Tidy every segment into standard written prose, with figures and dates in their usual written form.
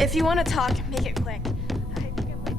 If you want to talk, make it quick. I think I'm waiting.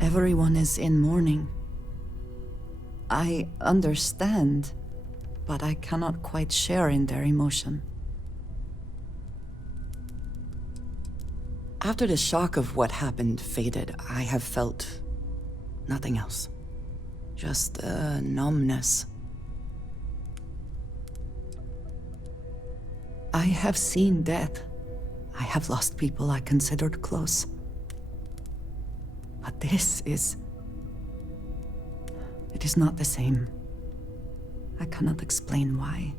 Everyone is in mourning. I understand, but I cannot quite share in their emotion. After the shock of what happened faded, I have felt nothing else. Just a numbness. I have seen death. I have lost people I considered close. But this is... it is not the same. I cannot explain why.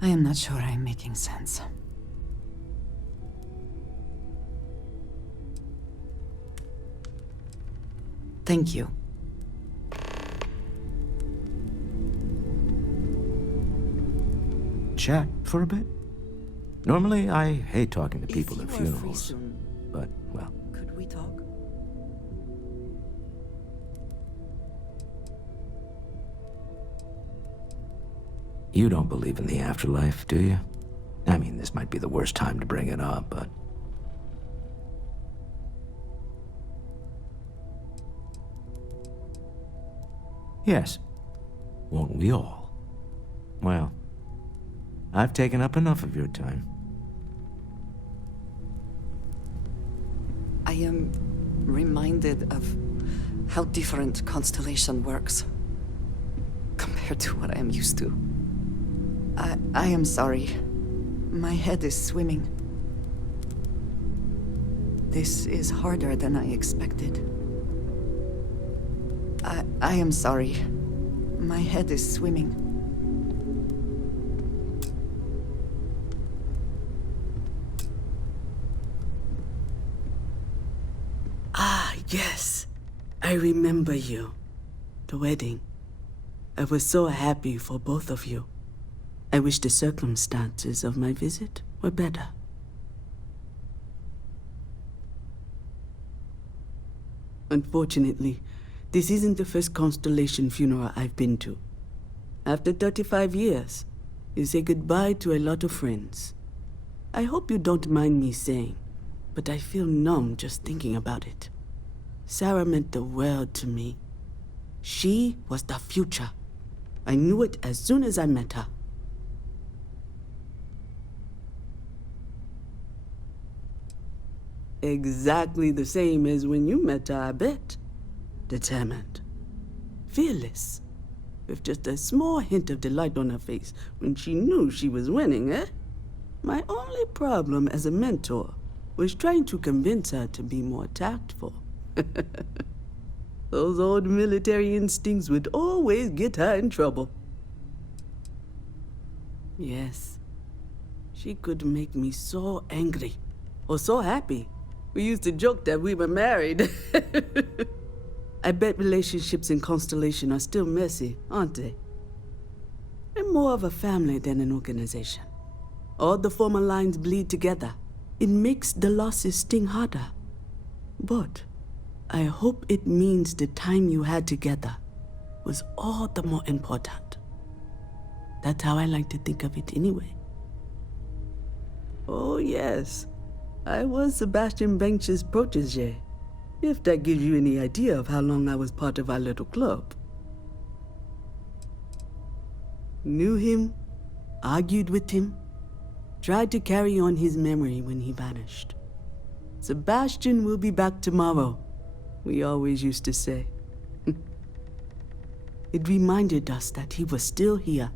I am not sure I am making sense. Thank you. Chat for a bit? Normally, I hate talking to people at If you are free funerals. soon, But, well, could we talk? you don't believe in the afterlife, do you? I mean, this might be the worst time to bring it up, but... Yes. Won't we all? Well, I've taken up enough of your time. I am reminded of how different Constellation works compared to what I am used to. I am sorry. My head is swimming. This is harder than I expected. I am sorry. My head is swimming. Ah, yes. I remember you. The wedding. I was so happy for both of you. I wish the circumstances of my visit were better. Unfortunately, this isn't the first Constellation funeral I've been to. After 35 years, you say goodbye to a lot of friends. I hope you don't mind me saying, but I feel numb just thinking about it. Sarah meant the world to me. She was the future. I knew it as soon as I met her. Exactly the same as when you met her, I bet. Determined. Fearless. With just a small hint of delight on her face when she knew she was winning, eh? My only problem as a mentor was trying to convince her to be more tactful. Those old military instincts would always get her in trouble. Yes. She could make me so angry, or so happy. We used to joke that we were married. I bet relationships in Constellation are still messy, aren't they? We're more of a family than an organization. All the former lines bleed together. It makes the losses sting harder. But I hope it means the time you had together was all the more important. That's how I like to think of it anyway. Oh yes, I was Sebastian Bench's protege, if that gives you any idea of how long I was part of our little club. Knew him, argued with him, tried to carry on his memory when he vanished. Sebastian will be back tomorrow, we always used to say. It reminded us that he was still here,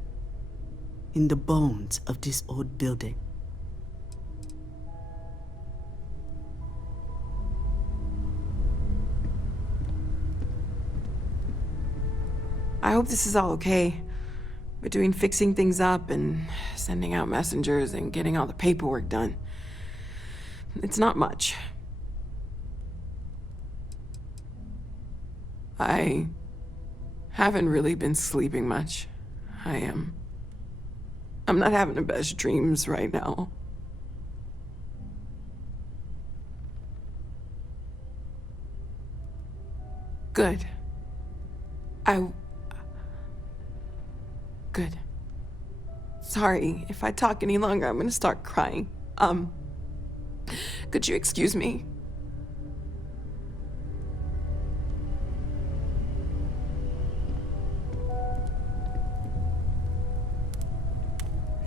in the bones of this old building. I hope this is all okay. Between fixing things up and sending out messengers and getting all the paperwork done. It's not much. I haven't really been sleeping much. I'm not having the best dreams right now. Good. Good. Sorry, if I talk any longer, I'm gonna start crying. Could you excuse me?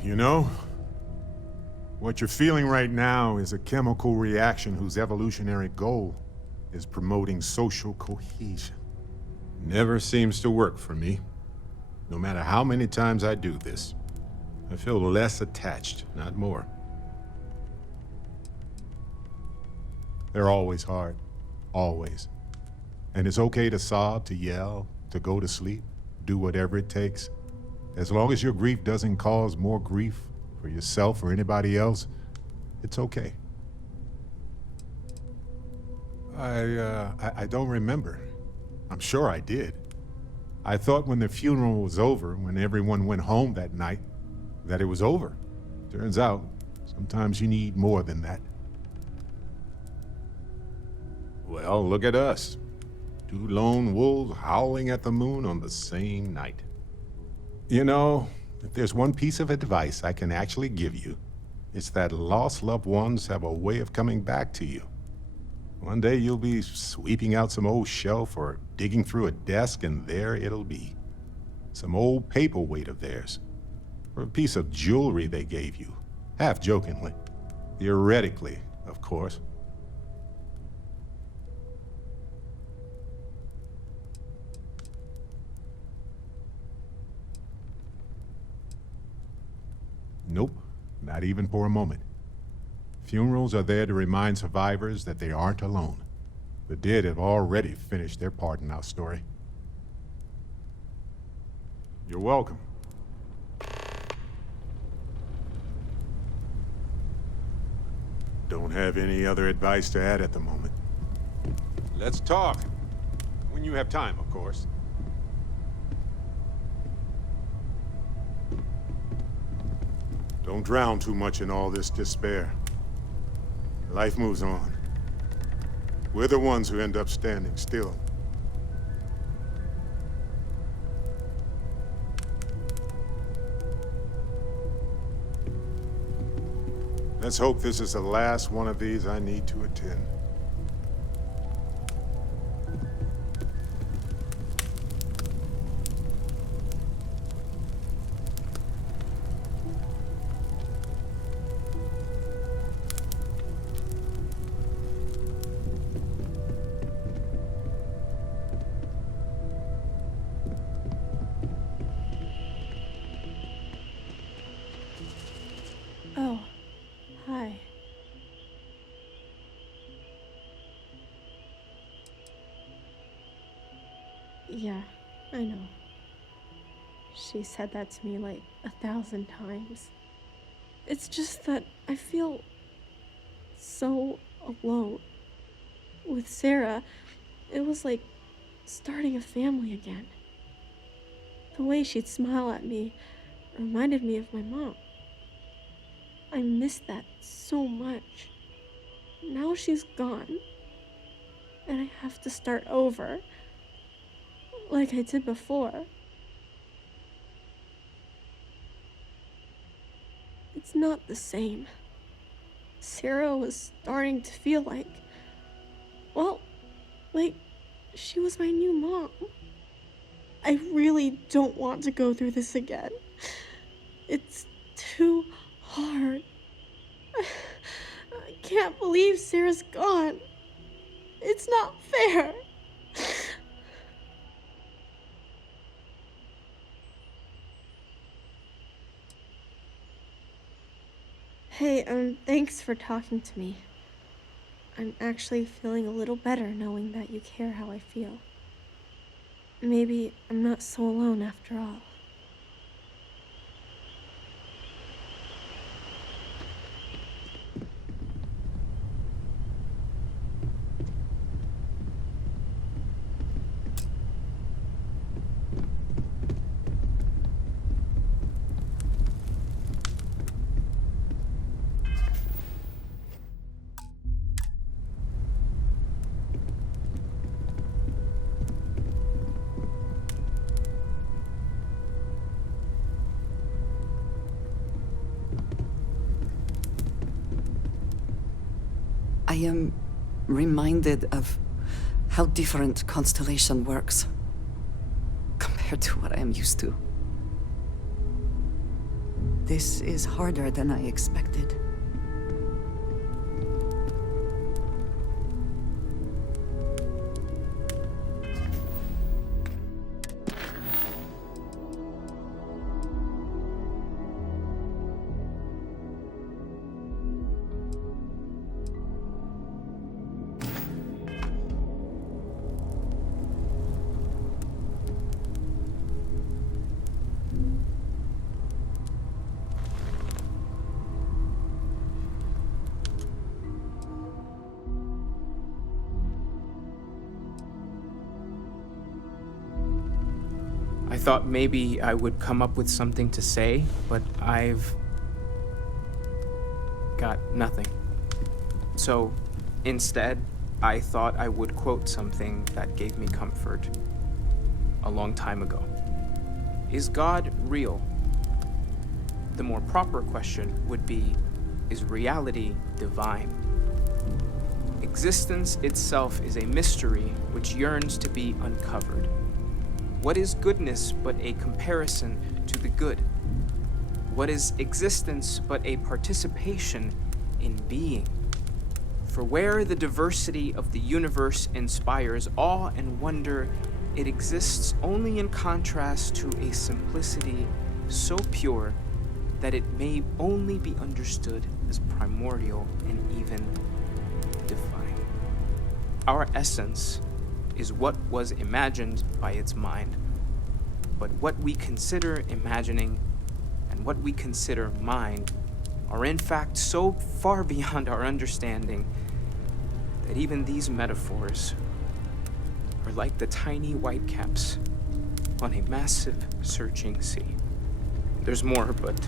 You know, what you're feeling right now is a chemical reaction whose evolutionary goal is promoting social cohesion. Never seems to work for me. No matter how many times I do this, I feel less attached, not more. They're always hard. Always. And it's okay to sob, to yell, to go to sleep, do whatever it takes. As long as your grief doesn't cause more grief for yourself or anybody else, it's okay. I don't remember. I'm sure I did. I thought when the funeral was over, when everyone went home that night, that it was over. Turns out, sometimes you need more than that. Well, look at us. Two lone wolves howling at the moon on the same night. You know, if there's one piece of advice I can actually give you, it's that lost loved ones have a way of coming back to you. One day you'll be sweeping out some old shelf or digging through a desk, and there it'll be. Some old paperweight of theirs, or a piece of jewelry they gave you, half jokingly. Theoretically, of course. Nope, not even for a moment. Funerals are there to remind survivors that they aren't alone. The dead have already finished their part in our story. You're welcome. Don't have any other advice to add at the moment. Let's talk. When you have time, of course. Don't drown too much in all this despair. Life moves on. We're the ones who end up standing still. Let's hope this is the last one of these I need to attend. Oh, hi. Yeah, I know. She said that to me like 1,000 times. It's just that I feel so alone. With Sarah, it was like starting a family again. The way she'd smile at me reminded me of my mom. I missed that so much. Now she's gone, and I have to start over, like I did before. It's not the same. Sarah was starting to feel like, well, like she was my new mom. I really don't want to go through this again. It's too hard. I can't believe Sarah's gone. It's not fair. Hey, thanks for talking to me. I'm actually feeling a little better knowing that you care how I feel. maybe I'm not so alone after all. I am reminded of how different Constellation works compared to what I am used to. This is harder than I expected. I thought maybe I would come up with something to say, but I've got nothing. So instead, I thought I would quote something that gave me comfort a long time ago. Is God real? The more proper question would be, is reality divine? Existence itself is a mystery which yearns to be uncovered. What is goodness but a comparison to the good? What is existence but a participation in being? For where the diversity of the universe inspires awe and wonder, it exists only in contrast to a simplicity so pure that it may only be understood as primordial and even divine. Our essence is what was imagined by its mind. But what we consider imagining and what we consider mind are in fact so far beyond our understanding that even these metaphors are like the tiny whitecaps on a massive searching sea. There's more, but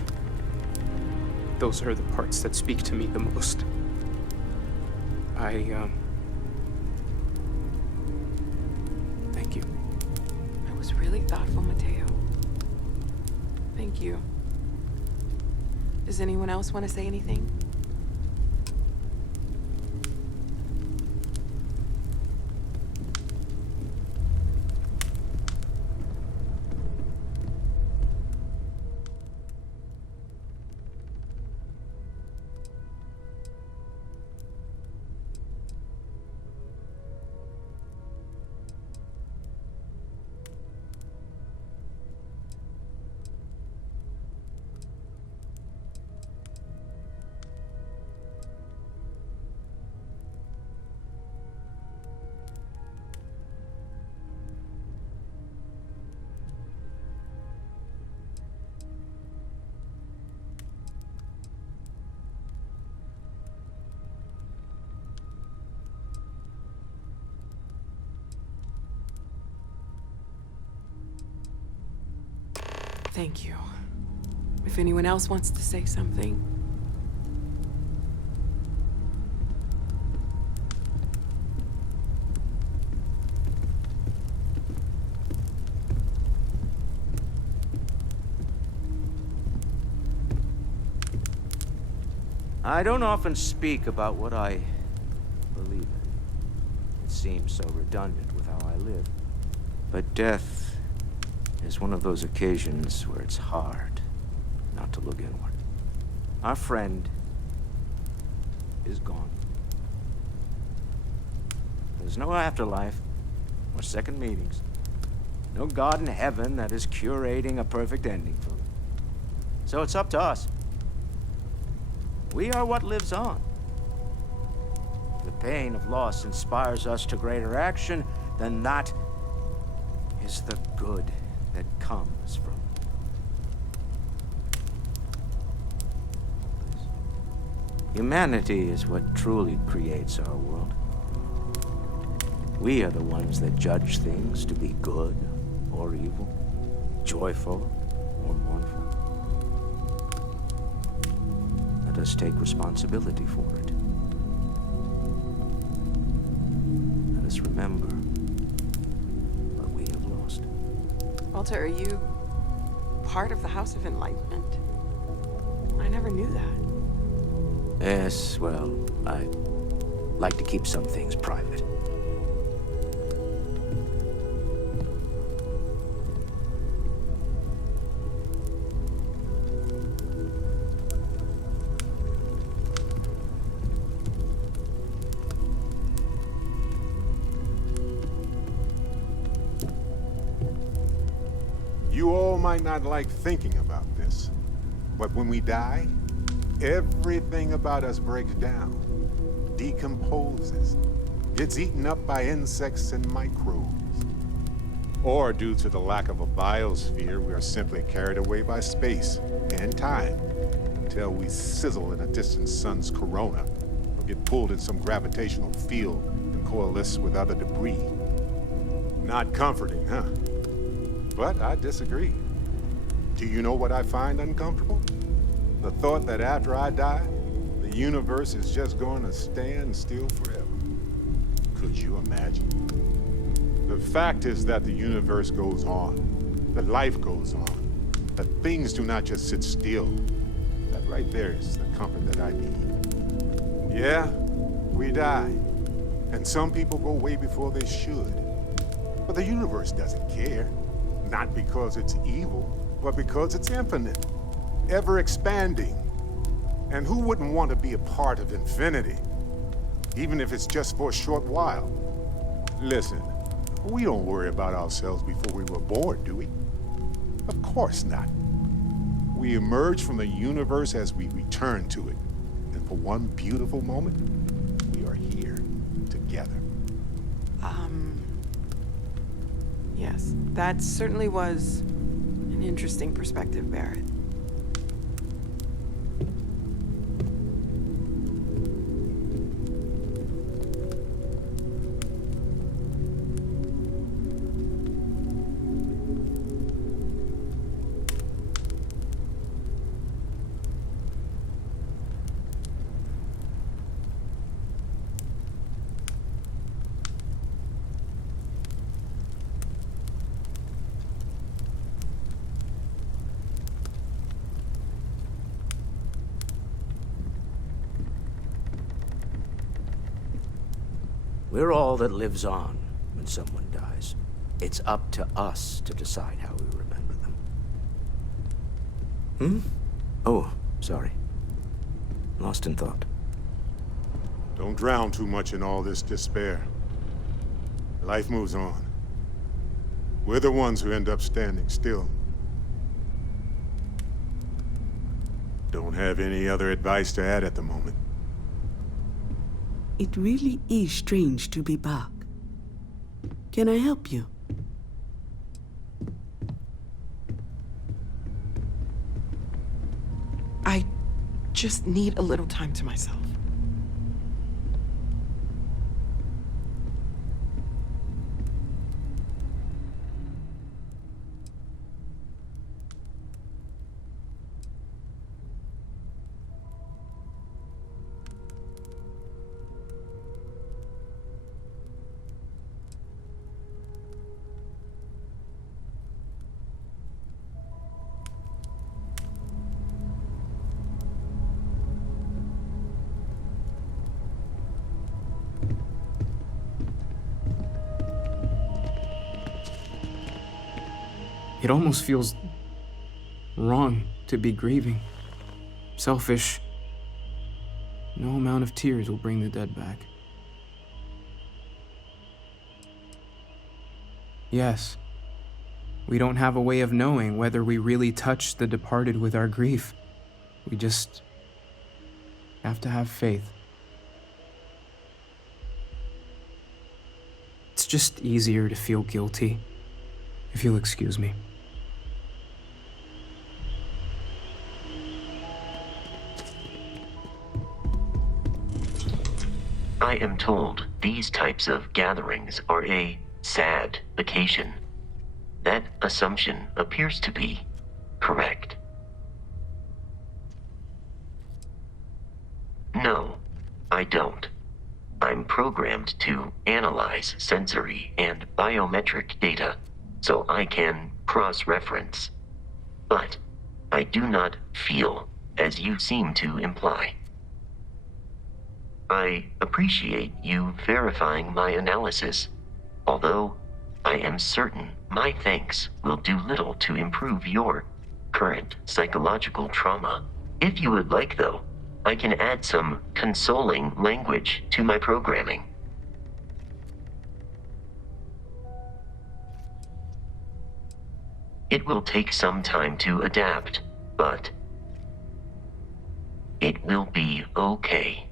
those are the parts that speak to me the most. Thank you. That was really thoughtful, Mateo. Thank you. Does anyone else want to say anything? Thank you. If anyone else wants to say something. I don't often speak about what I believe in. It seems so redundant with how I live. But death is one of those occasions where it's hard not to look inward. Our friend is gone. There's no afterlife or second meetings. No God in heaven that is curating a perfect ending for them. So it's up to us. We are what lives on. The pain of loss inspires us to greater action, then that is the good that comes from this. Humanity is what truly creates our world. We are the ones that judge things to be good or evil, joyful or mournful. Let us take responsibility for it. Let us remember what we have lost. Walter, are you part of the House of Enlightenment? I never knew that. Yes, well, I like to keep some things private. You all might not like thinking about this, but when we die, everything about us breaks down, decomposes, gets eaten up by insects and microbes. Or due to the lack of a biosphere, we are simply carried away by space and time until we sizzle in a distant sun's corona or get pulled in some gravitational field and coalesce with other debris. Not comforting, huh? But I disagree. Do you know what I find uncomfortable? The thought that after I die, the universe is just going to stand still forever. Could you imagine? The fact is that the universe goes on, that life goes on, that things do not just sit still. That right there is the comfort that I need. Yeah, we die, and some people go way before they should. But the universe doesn't care. Not because it's evil, but because it's infinite, ever expanding. And who wouldn't want to be a part of infinity, even if it's just for a short while? Listen, we don't worry about ourselves before we were born, do we? Of course not. We emerge from the universe as we return to it. And for one beautiful moment, we are here together. Yes, that certainly was an interesting perspective, Barrett. We're all that lives on when someone dies. It's up to us to decide how we remember them. Oh, sorry. Lost in thought. Don't drown too much in all this despair. Life moves on. We're the ones who end up standing still. Don't have any other advice to add at the moment. It really is strange to be back. Can I help you? I just need a little time to myself. It almost feels wrong to be grieving. Selfish. No amount of tears will bring the dead back. Yes, we don't have a way of knowing whether we really touched the departed with our grief. We just have to have faith. It's just easier to feel guilty If you'll excuse me. I am told these types of gatherings are a sad occasion. That assumption appears to be correct. No, I don't. I'm programmed to analyze sensory and biometric data, so I can cross-reference. But I do not feel, as you seem to imply. I appreciate you verifying my analysis, although I am certain my thanks will do little to improve your current psychological trauma. If you would like, though, I can add some consoling language to my programming. It will take some time to adapt, but it will be okay.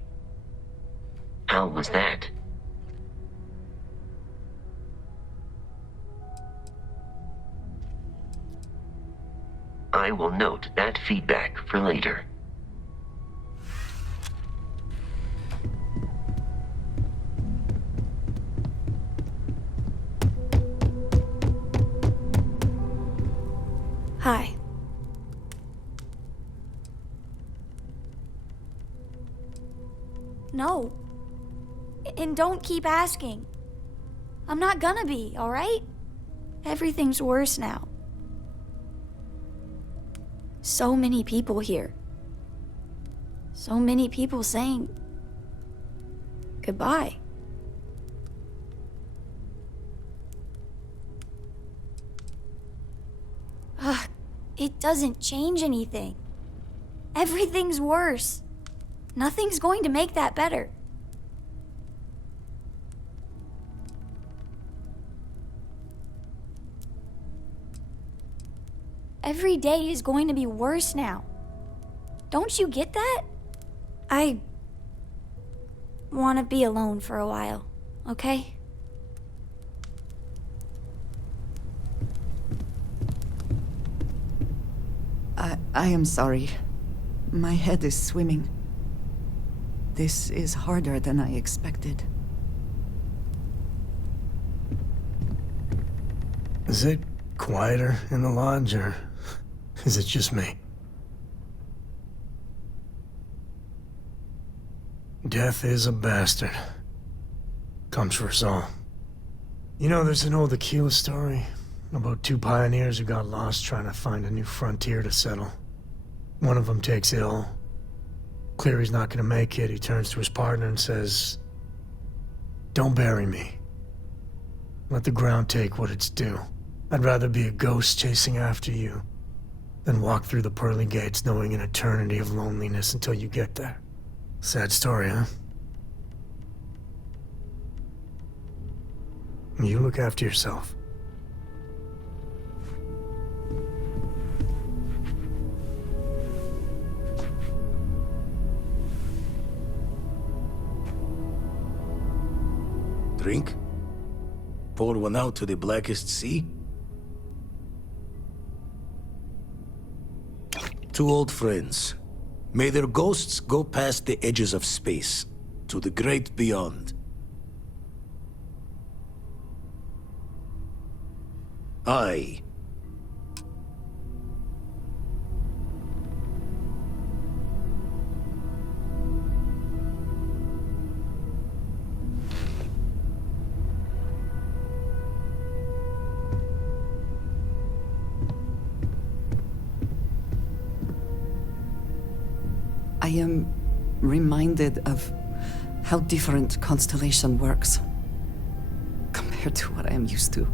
How was that? I will note that feedback for later. Hi. No. And don't keep asking. I'm not gonna be, alright? Everything's worse now. So many people here. So many people saying goodbye. Ugh, it doesn't change anything. Everything's worse. Nothing's going to make that better. Every day is going to be worse now. Don't you get that? I want to be alone for a while, okay? I am sorry. My head is swimming. This is harder than I expected. Is it quieter in the lodge, or is it just me? Death is a bastard. Comes for us all. You know, there's an old Aquila story about two pioneers who got lost trying to find a new frontier to settle. One of them takes ill. Clear he's not gonna make it, he turns to his partner and says, "Don't bury me. Let the ground take what it's due. I'd rather be a ghost chasing after you than walk through the pearly gates knowing an eternity of loneliness until you get there." Sad story, huh? You look after yourself. Drink? Pour one out to the blackest sea? Two old friends. May their ghosts go past the edges of space, to the great beyond. I am reminded of how different Constellation works compared to what I am used to.